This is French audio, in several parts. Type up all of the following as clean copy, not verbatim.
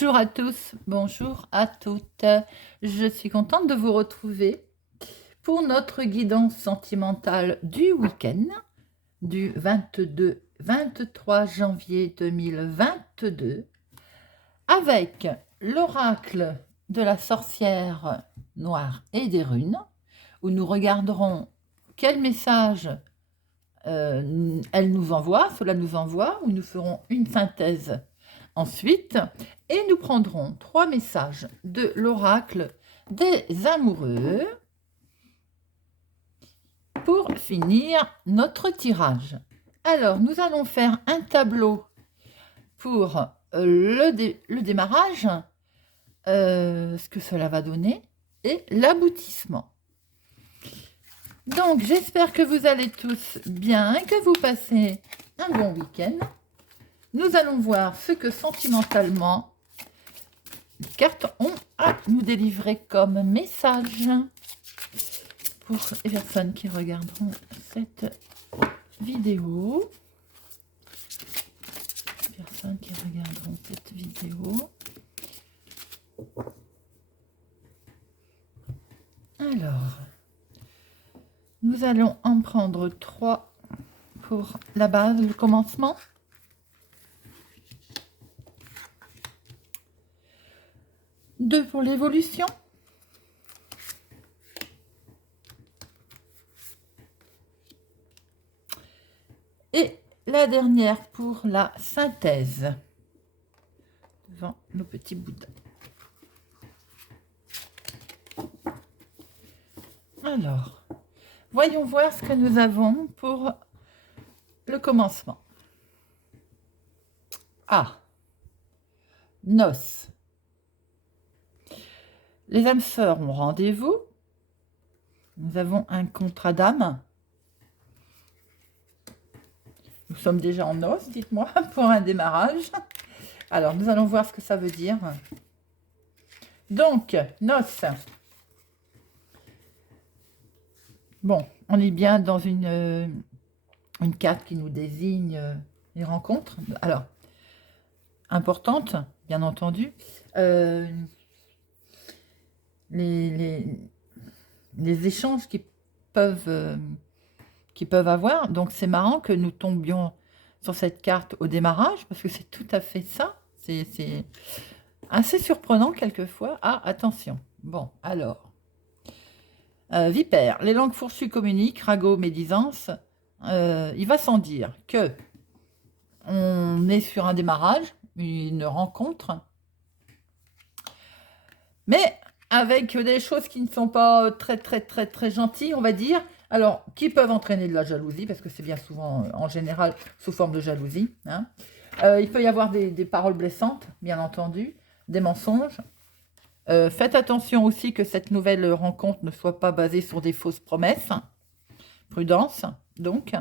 Bonjour à tous, bonjour à toutes. Je suis contente de vous retrouver pour notre guidance sentimentale du week-end du 22-23 janvier 2022 avec l'oracle de la sorcière noire et des runes où nous regarderons quel message elle nous envoie, cela nous envoie, où nous ferons une synthèse ensuite, et nous prendrons 3 messages de l'oracle des amoureux pour finir notre tirage. Alors, nous allons faire un tableau pour le démarrage, ce que cela va donner, et l'aboutissement. Donc, j'espère que vous allez tous bien et que vous passez un bon week-end. Nous allons voir ce que sentimentalement les cartes ont à nous délivrer comme message pour les personnes qui regarderont cette vidéo. Les personnes qui regarderont cette vidéo. Alors, nous allons en prendre 3 pour la base, le commencement. Deux pour l'évolution. Et la dernière pour la synthèse. Devant nos petits boudins. Alors, voyons voir ce que nous avons pour le commencement. Ah, noces. Les âmes sœurs ont rendez-vous. Nous avons un contrat d'âme. Nous sommes déjà en noces, dites-moi, pour un démarrage. Alors, nous allons voir ce que ça veut dire. Donc, noces. Bon, on est bien dans une carte qui nous désigne les rencontres. Alors, importante, bien entendu. Les échanges qui peuvent avoir. Donc, c'est marrant que nous tombions sur cette carte au démarrage, parce que c'est tout à fait ça. C'est assez surprenant quelquefois. Ah, attention. Bon, alors. Vipère, les langues fourchues communiquent, ragot, médisance. Il va sans dire que on est sur un démarrage, une rencontre, mais avec des choses qui ne sont pas très gentilles, on va dire. Alors, qui peuvent entraîner de la jalousie, parce que c'est bien souvent, en général, sous forme de jalousie. Hein. Il peut y avoir des paroles blessantes, bien entendu, des mensonges. Faites attention aussi que cette nouvelle rencontre ne soit pas basée sur des fausses promesses. Prudence, donc.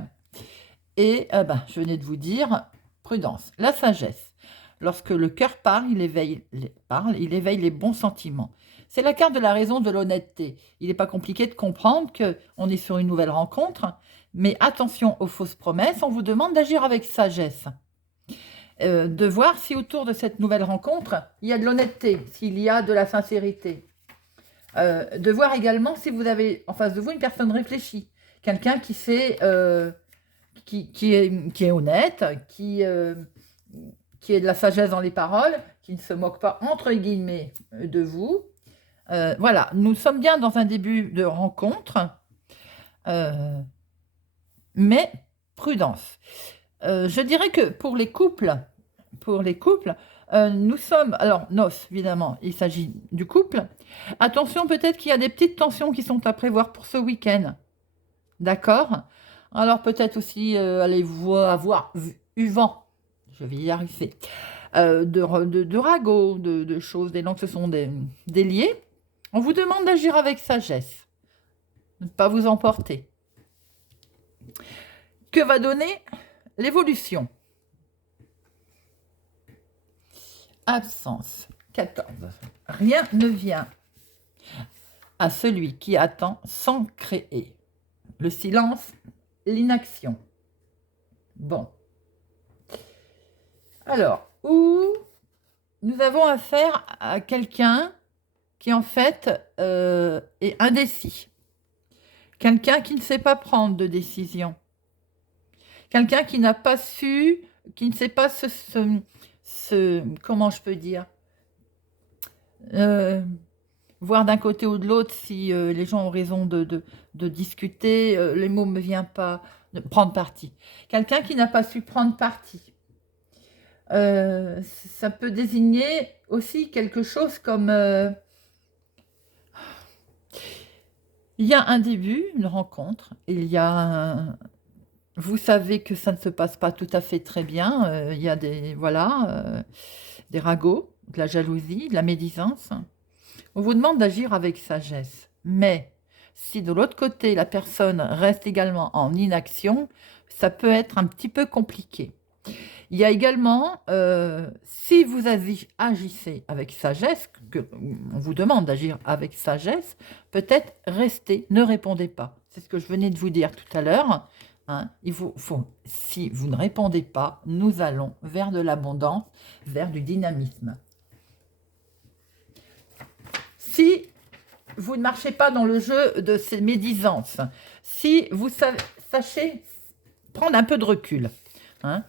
Et je venais de vous dire, prudence, la sagesse. Lorsque le cœur parle, il éveille les bons sentiments. C'est la carte de la raison, de l'honnêteté. Il n'est pas compliqué de comprendre qu'on est sur une nouvelle rencontre, mais attention aux fausses promesses, on vous demande d'agir avec sagesse. De voir si autour de cette nouvelle rencontre, il y a de l'honnêteté, s'il y a de la sincérité. De voir également si vous avez en face de vous une personne réfléchie, quelqu'un qui sait, qui est honnête, qui est de la sagesse dans les paroles, qui ne se moque pas, entre guillemets, de vous. Voilà, nous sommes bien dans un début de rencontre, mais prudence. Je dirais que pour les couples, nous sommes, alors noces évidemment, il s'agit du couple. Attention, peut-être qu'il y a des petites tensions qui sont à prévoir pour ce week-end. D'accord? Alors peut-être aussi allez-vous avoir eu vent, je vais y arriver, de ragots, de choses, des langues, ce sont des liés. On vous demande d'agir avec sagesse, ne pas vous emporter. Que va donner l'évolution? Absence, 14. Rien ne vient à celui qui attend sans créer. Le silence, l'inaction. Bon. Alors, où nous avons affaire à quelqu'un qui, en fait, est indécis. Quelqu'un qui ne sait pas prendre de décision. Quelqu'un qui n'a pas su, qui ne sait pas comment je peux dire, euh, voir d'un côté ou de l'autre si les gens ont raison de discuter, les mots ne me viennent pas, de prendre parti. Quelqu'un qui n'a pas su prendre parti. Ça peut désigner aussi quelque chose comme il y a un début, une rencontre, il y a vous savez que ça ne se passe pas tout à fait très bien, il y a des ragots, de la jalousie, de la médisance. On vous demande d'agir avec sagesse, mais si de l'autre côté la personne reste également en inaction, ça peut être un petit peu compliqué. Il y a également, si vous agissez avec sagesse, on vous demande d'agir avec sagesse, peut-être restez, ne répondez pas. C'est ce que je venais de vous dire tout à l'heure. Hein. Si vous ne répondez pas, nous allons vers de l'abondance, vers du dynamisme. Si vous ne marchez pas dans le jeu de ces médisances, si vous sachez prendre un peu de recul, hein,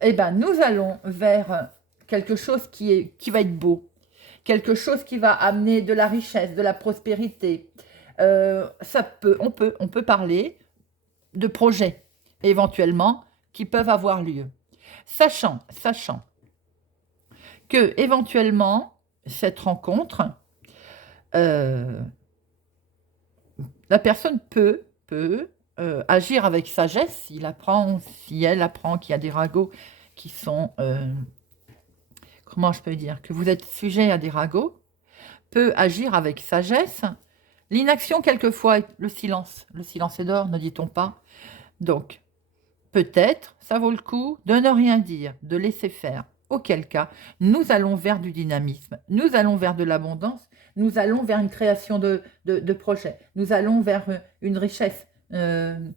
eh ben, nous allons vers quelque chose qui va être beau, quelque chose qui va amener de la richesse, de la prospérité. On peut parler de projets, éventuellement, qui peuvent avoir lieu. Sachant que, éventuellement, cette rencontre, la personne peut agir avec sagesse si elle apprend qu'il y a des ragots qui sont, comment je peux dire, que vous êtes sujet à des ragots, peut agir avec sagesse. L'inaction, quelquefois, le silence est d'or, ne dit-on pas. Donc, peut-être, ça vaut le coup de ne rien dire, de laisser faire. Auquel cas, nous allons vers du dynamisme, nous allons vers de l'abondance, nous allons vers une création de projets, nous allons vers une richesse, une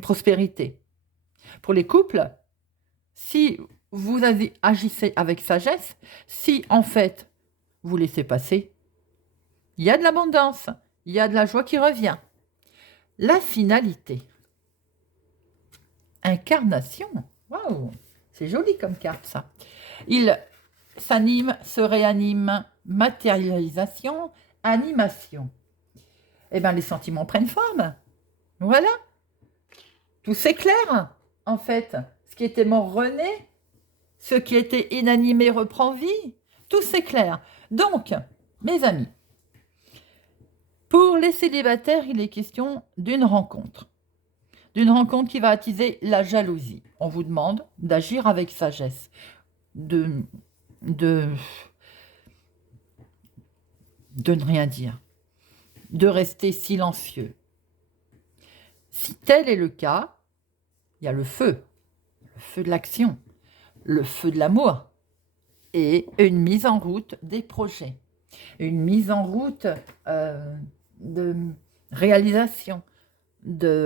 prospérité. Pour les couples, si vous agissez avec sagesse, si en fait vous laissez passer, il y a de l'abondance, il y a de la joie qui revient. La finalité. Incarnation. Waouh, c'est joli comme carte ça. Il s'anime, se réanime, matérialisation, animation. Eh bien, les sentiments prennent forme. Voilà. Tout s'éclaire, en fait. Ce qui était mort renaît. Ce qui était inanimé reprend vie. Tout s'éclaire. Donc, mes amis, pour les célibataires, il est question d'une rencontre. D'une rencontre qui va attiser la jalousie. On vous demande d'agir avec sagesse. De ne rien dire. De rester silencieux. Si tel est le cas, il y a le feu de l'action, le feu de l'amour et une mise en route des projets, une mise en route de réalisation, qui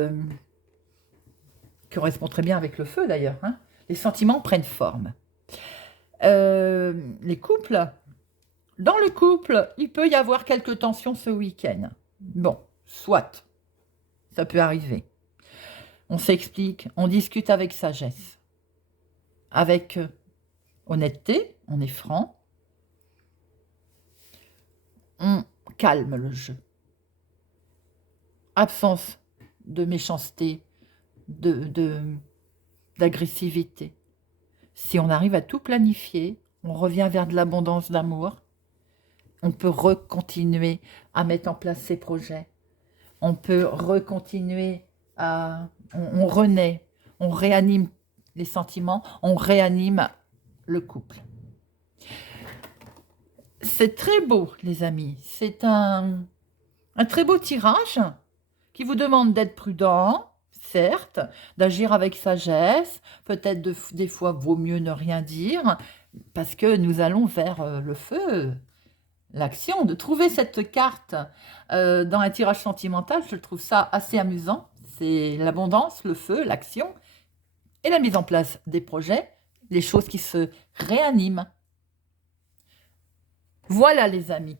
correspond très bien avec le feu d'ailleurs. Hein. Les sentiments prennent forme. Les couples, dans le couple, il peut y avoir quelques tensions ce week-end. Bon, soit, ça peut arriver. On s'explique, on discute avec sagesse, avec honnêteté, on est franc, on calme le jeu. Absence de méchanceté, d'agressivité. Si on arrive à tout planifier, on revient vers de l'abondance d'amour, on peut recontinuer à mettre en place ses projets, on peut recontinuer à... On renaît, on réanime les sentiments, on réanime le couple. C'est très beau, les amis. C'est un très beau tirage qui vous demande d'être prudent, certes, d'agir avec sagesse. Peut-être des fois, vaut mieux ne rien dire parce que nous allons vers le feu, l'action. De trouver cette carte dans un tirage sentimental, je trouve ça assez amusant. C'est l'abondance, le feu, l'action et la mise en place des projets, les choses qui se réaniment. Voilà les amis.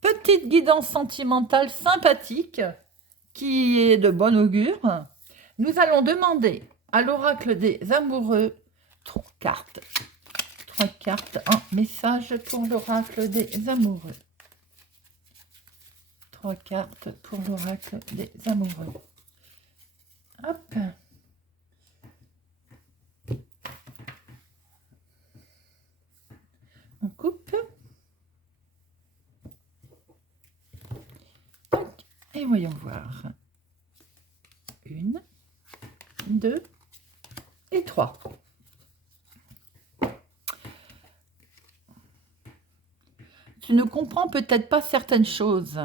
Petite guidance sentimentale sympathique qui est de bon augure. Nous allons demander à l'oracle des amoureux 3 cartes. 3 cartes en message pour l'oracle des amoureux. 3 cartes pour l'oracle des amoureux. Hop. On coupe. Et voyons voir. 1, 2 et 3. Tu ne comprends peut-être pas certaines choses.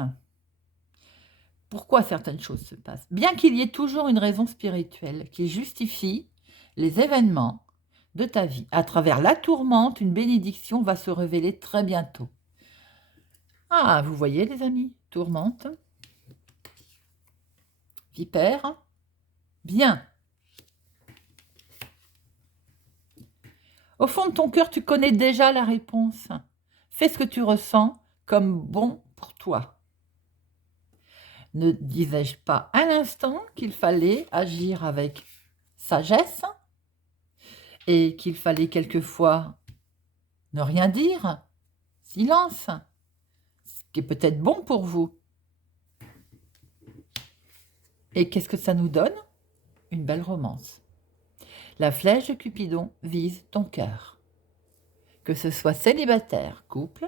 Pourquoi certaines choses se passent? Bien qu'il y ait toujours une raison spirituelle qui justifie les événements de ta vie. À travers la tourmente, une bénédiction va se révéler très bientôt. Ah, vous voyez les amis, tourmente. Vipère, bien. Au fond de ton cœur, tu connais déjà la réponse. Fais ce que tu ressens comme bon pour toi. Ne disais-je pas à l'instant qu'il fallait agir avec sagesse et qu'il fallait quelquefois ne rien dire, silence, ce qui est peut-être bon pour vous. Et qu'est-ce que ça nous donne? Une belle romance. La flèche de Cupidon vise ton cœur. Que ce soit célibataire, couple,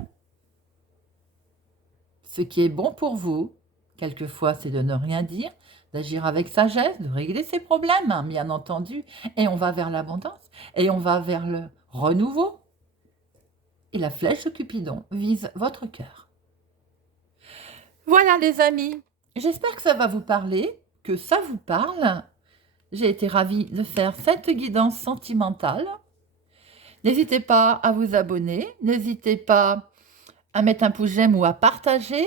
ce qui est bon pour vous, quelquefois, c'est de ne rien dire, d'agir avec sagesse, de régler ses problèmes, hein, bien entendu, et on va vers l'abondance, et on va vers le renouveau. Et la flèche de Cupidon vise votre cœur. Voilà les amis, j'espère que ça va vous parler, que ça vous parle. J'ai été ravie de faire cette guidance sentimentale. N'hésitez pas à vous abonner, n'hésitez pas à mettre un pouce j'aime ou à partager,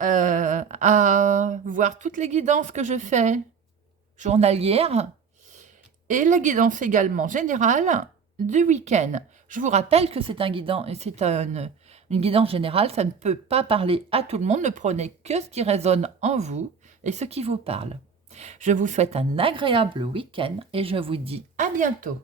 à voir toutes les guidances que je fais journalières et la guidance également générale du week-end. Je vous rappelle que c'est une guidance générale, ça ne peut pas parler à tout le monde, ne prenez que ce qui résonne en vous et ce qui vous parle. Je vous souhaite un agréable week-end et je vous dis à bientôt.